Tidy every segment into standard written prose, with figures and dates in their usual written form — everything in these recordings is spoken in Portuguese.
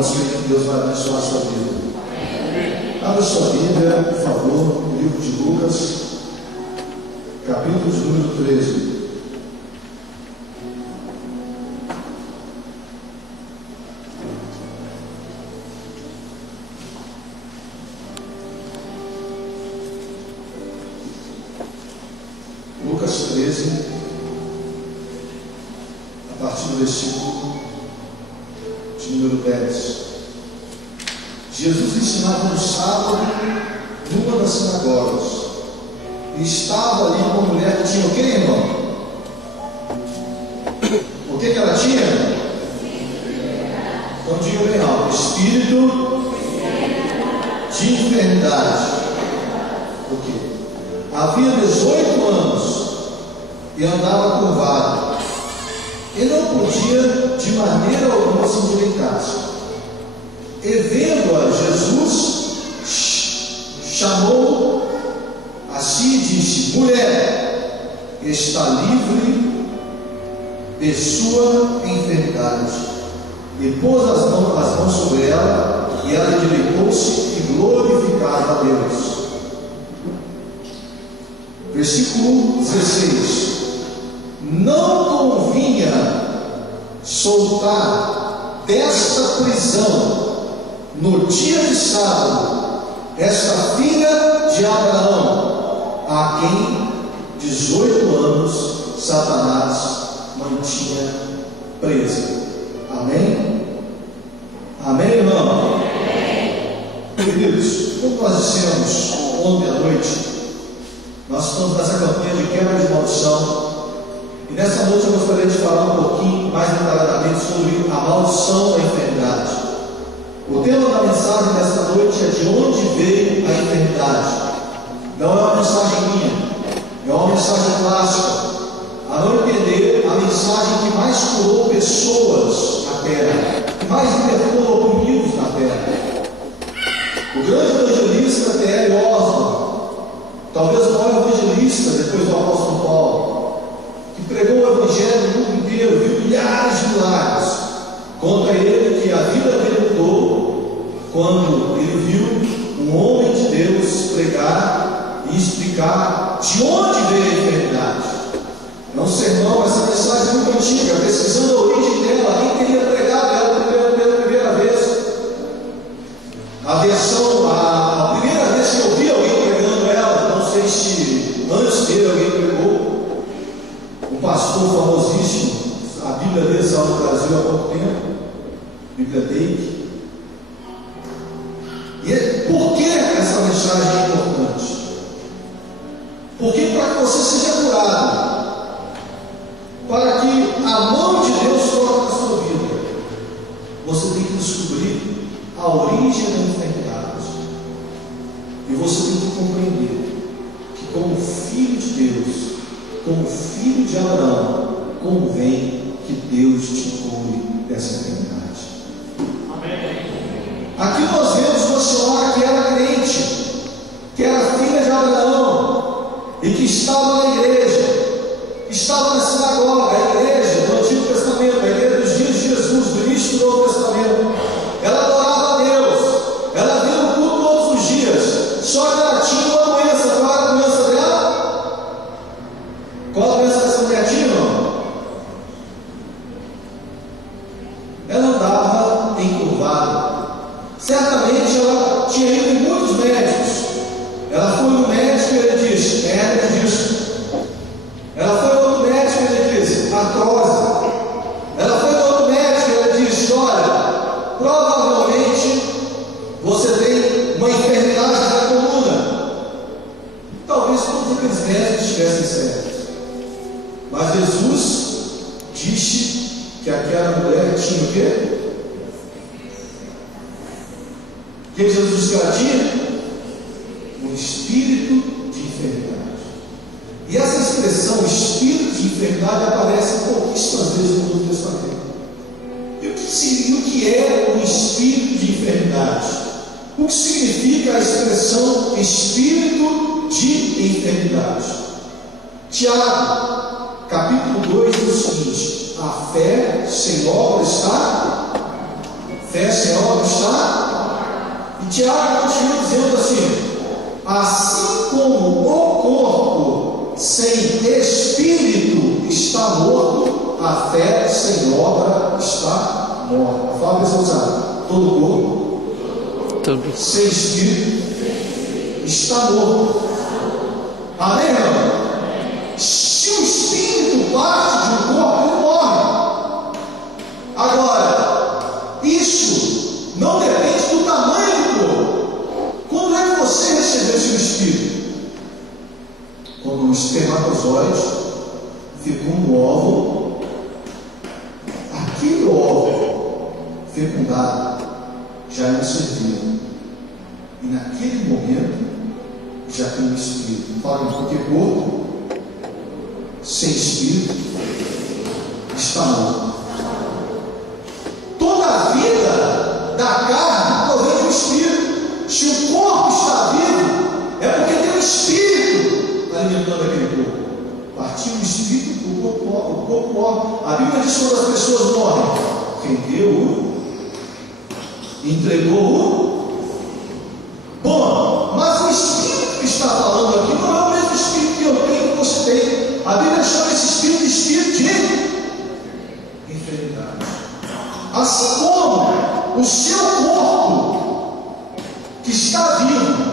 Quantos creem que Deus vai abençoar a sua vida? Abra sua Bíblia, por favor, no livro de Lucas, capítulo de número 13. Lucas 13, a partir do versículo de número 10. Jesus ensinava no sábado numa das sinagogas, e estava ali uma mulher que tinha o que, irmão? O que ela tinha? Então diga bem alto: espírito de enfermidade. O quê? Havia 18 anos e andava curvado, e não podia de maneira alguma se endireitar. E vendo-a, Jesus chamou a si e disse: mulher, está livre de sua enfermidade. E pôs as mãos sobre ela, e ela endireitou-se e glorificava a Deus. Versículo 16: não convinha soltar desta prisão no dia de sábado esta filha de Abraão, a quem 18 anos Satanás mantinha presa. Amém? Amém, irmão? Amém. Queridos, como nós dissemos ontem à noite, nós estamos nessa campanha de quebra de maldição, e nessa noite eu gostaria de falar um pouquinho mais detalhadamente sobre a maldição da enfermidade. O tema da mensagem desta noite é: de onde veio a enfermidade? Não é uma mensagem minha, é uma mensagem clássica. A não entender, a mensagem que mais curou pessoas na terra, que mais libertou oprimidos na terra. O grande evangelista T.L. Osborne, talvez o maior evangelista depois do apóstolo Paulo, que pregou o evangelho no mundo inteiro, viu milhares de milagres. Conta ele que a vida dele mudou quando ele viu um homem de Deus pregar e explicar de onde veio a enfermidade. É um sermão, essa mensagem é muito antiga, pesquisando a origem dela, quem teria pregado ela pela primeira vez. A primeira vez que eu vi alguém pregando ela, não sei se antes dele alguém pregou, um pastor famosíssimo, a Bíblia dele saiu no Brasil há pouco tempo, Bíblia Dake. E por que essa mensagem é importante? Porque para que você seja curado, para que a mão de Deus toque na sua vida, você tem que descobrir a origem da enfermidade, e você tem que compreender que, como filho de Deus, como filho de Abraão, convém que Deus te cure dessa enfermidade. Aqui nós vemos uma senhora que era crente, que era filha de Abraão, e que estava na igreja, estava na sinagoga, a igreja do Antigo Testamento, a igreja dos dias de Jesus, do início do Novo Testamento. Ela adorava a Deus, ela via o culto todos os dias, só que ela tinha uma doença. Qual era a doença dela? Qual a doença dessa mulher tinha, irmão? Ela andava encurvada. Certamente ela tinha ido em muitos médicos. Ela foi no médico e ele disse: é disso. Ela foi no outro médico e ele disse: artrose. Ela foi no outro médico e ele disse: olha, provavelmente você tem uma enfermidade da coluna. Talvez todos aqueles médicos estivessem certos, mas Jesus disse que aquela mulher tinha o quê? Que Jesus disse que ela tinha? Um espírito de enfermidade. E essa expressão, espírito de enfermidade, aparece pouquíssimas vezes no Novo Testamento. E o que é um espírito de enfermidade? O que significa a expressão espírito de enfermidade? Tiago, capítulo 2, diz o seguinte: a fé sem obra está? Fé sem obra Tiago continua dizendo assim: assim como o corpo sem espírito está morto, a fé sem obra está morta. Fala a pessoa, sabe? Todo corpo sem espírito está morto. Amém, irmão? Se o espírito parte de um corpo, ele morre. Agora, isso não depende do tamanho do corpo. Quando é que você recebeu seu espírito? Quando um espermatozoide ficou no óvulo, aquele óvulo fecundado já é um ser vivo. E naquele momento já tem um espírito. Fala, porque corpo sem espírito está morto. Toda a vida da carne provém do espírito. Se o corpo está vivo, é porque tem um espírito alimentando aquele corpo. Partiu o espírito, o corpo morre. A Bíblia diz que quando as pessoas morrem, rendeu-o, entregou-o. Bom, mas o espírito que está falando aqui não é o mesmo espírito que eu tenho, que você tem. A Bíblia chama esse espírito de espírito de enfermidade. Assim como o seu corpo que está vivo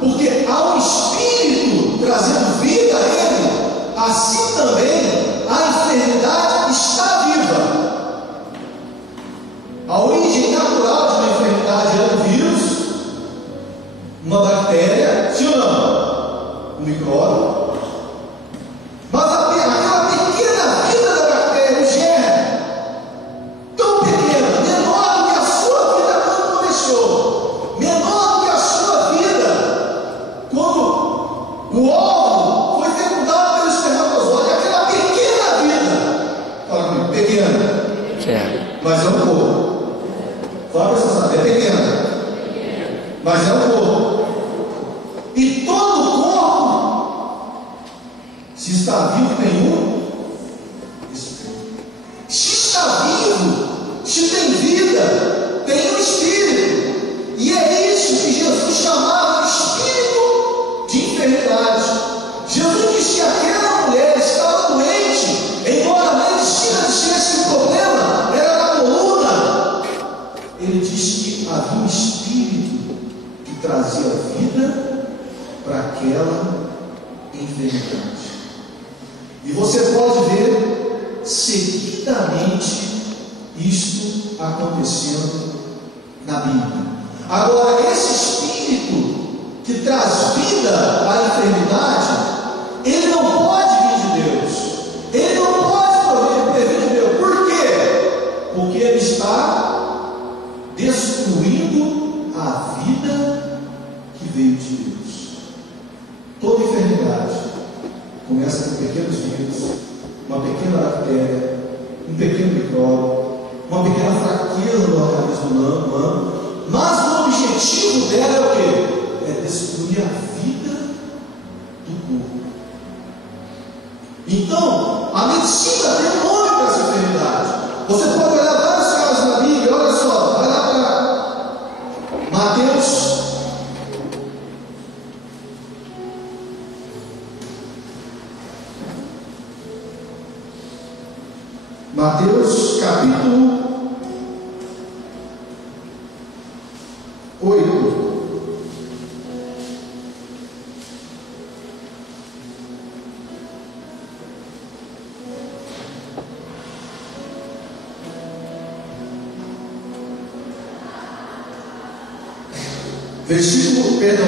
porque há um espírito trazendo vida a ele, assim também a enfermidade está viva. A origem natural de uma enfermidade é um vírus, uma bactéria, sim ou não? Um micróbio. Mas aquela pequena vida da bactéria, o germe, tão pequena, menor do que a sua vida quando começou, menor do que a sua vida quando o óvulo foi fecundado pelo espermatozoide, aquela pequena vida, fala comigo, pequena, mas é um corpo. Fala para você saber, é pequena, mas é um corpo. E todo corpo, se está vivo, tem um espírito. Se está vivo, se tem vida, tem um espírito. E é isso que Jesus chamava de espírito de enfermidade. Jesus disse que aquela mulher estava doente, embora a medicina dissesse que o problema era na coluna. Ele disse que havia um espírito que trazia vida para aquela enfermidade. E você pode ver seguidamente isto acontecendo na Bíblia. Agora, esse espírito que traz vida à enfermidade, ele não pode vir de Deus, ele não pode prover de Deus. Por quê? Porque ele está destruindo a vida que veio de Deus. Toda enfermidade começa com pequenos vírus, uma pequena bactéria, um pequeno micróbio, uma pequena fraqueza no organismo humano, mas o objetivo dela é o quê? É destruir a vida do corpo. Então, a medicina tem um nome para essa enfermidade. Você pode olhar vários casos na Bíblia, olha só, vai lá para Mateus. Mateus capítulo 8.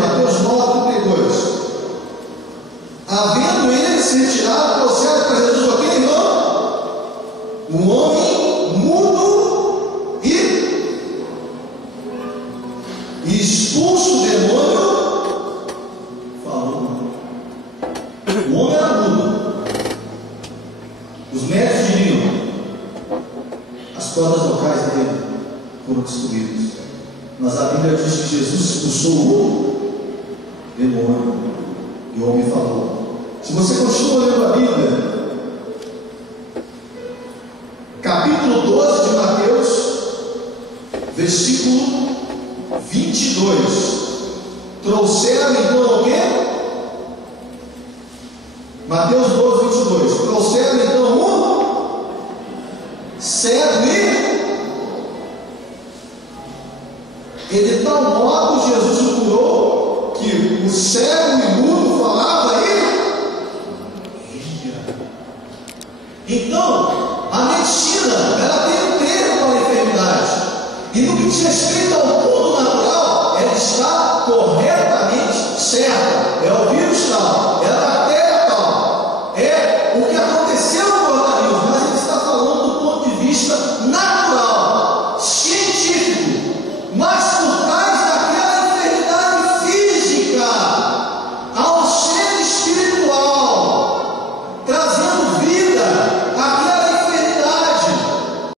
Mateus 9:32. Havendo ele se retirado ao céu para Jesus, ok, irmão? Um homem mudo e expulso o demônio falou. O homem era mudo. Os médicos diriam: as cordas vocais dele foram destruídas. Mas a Bíblia diz que Jesus expulsou o demônio e o homem falou. Se você continua lendo a Bíblia, capítulo 12 de Mateus, versículo 22. Trouxeram então o quê? Mateus 12, 22. Trouxeram então um cego e de tal modo Jesus o curou que o cego e mudo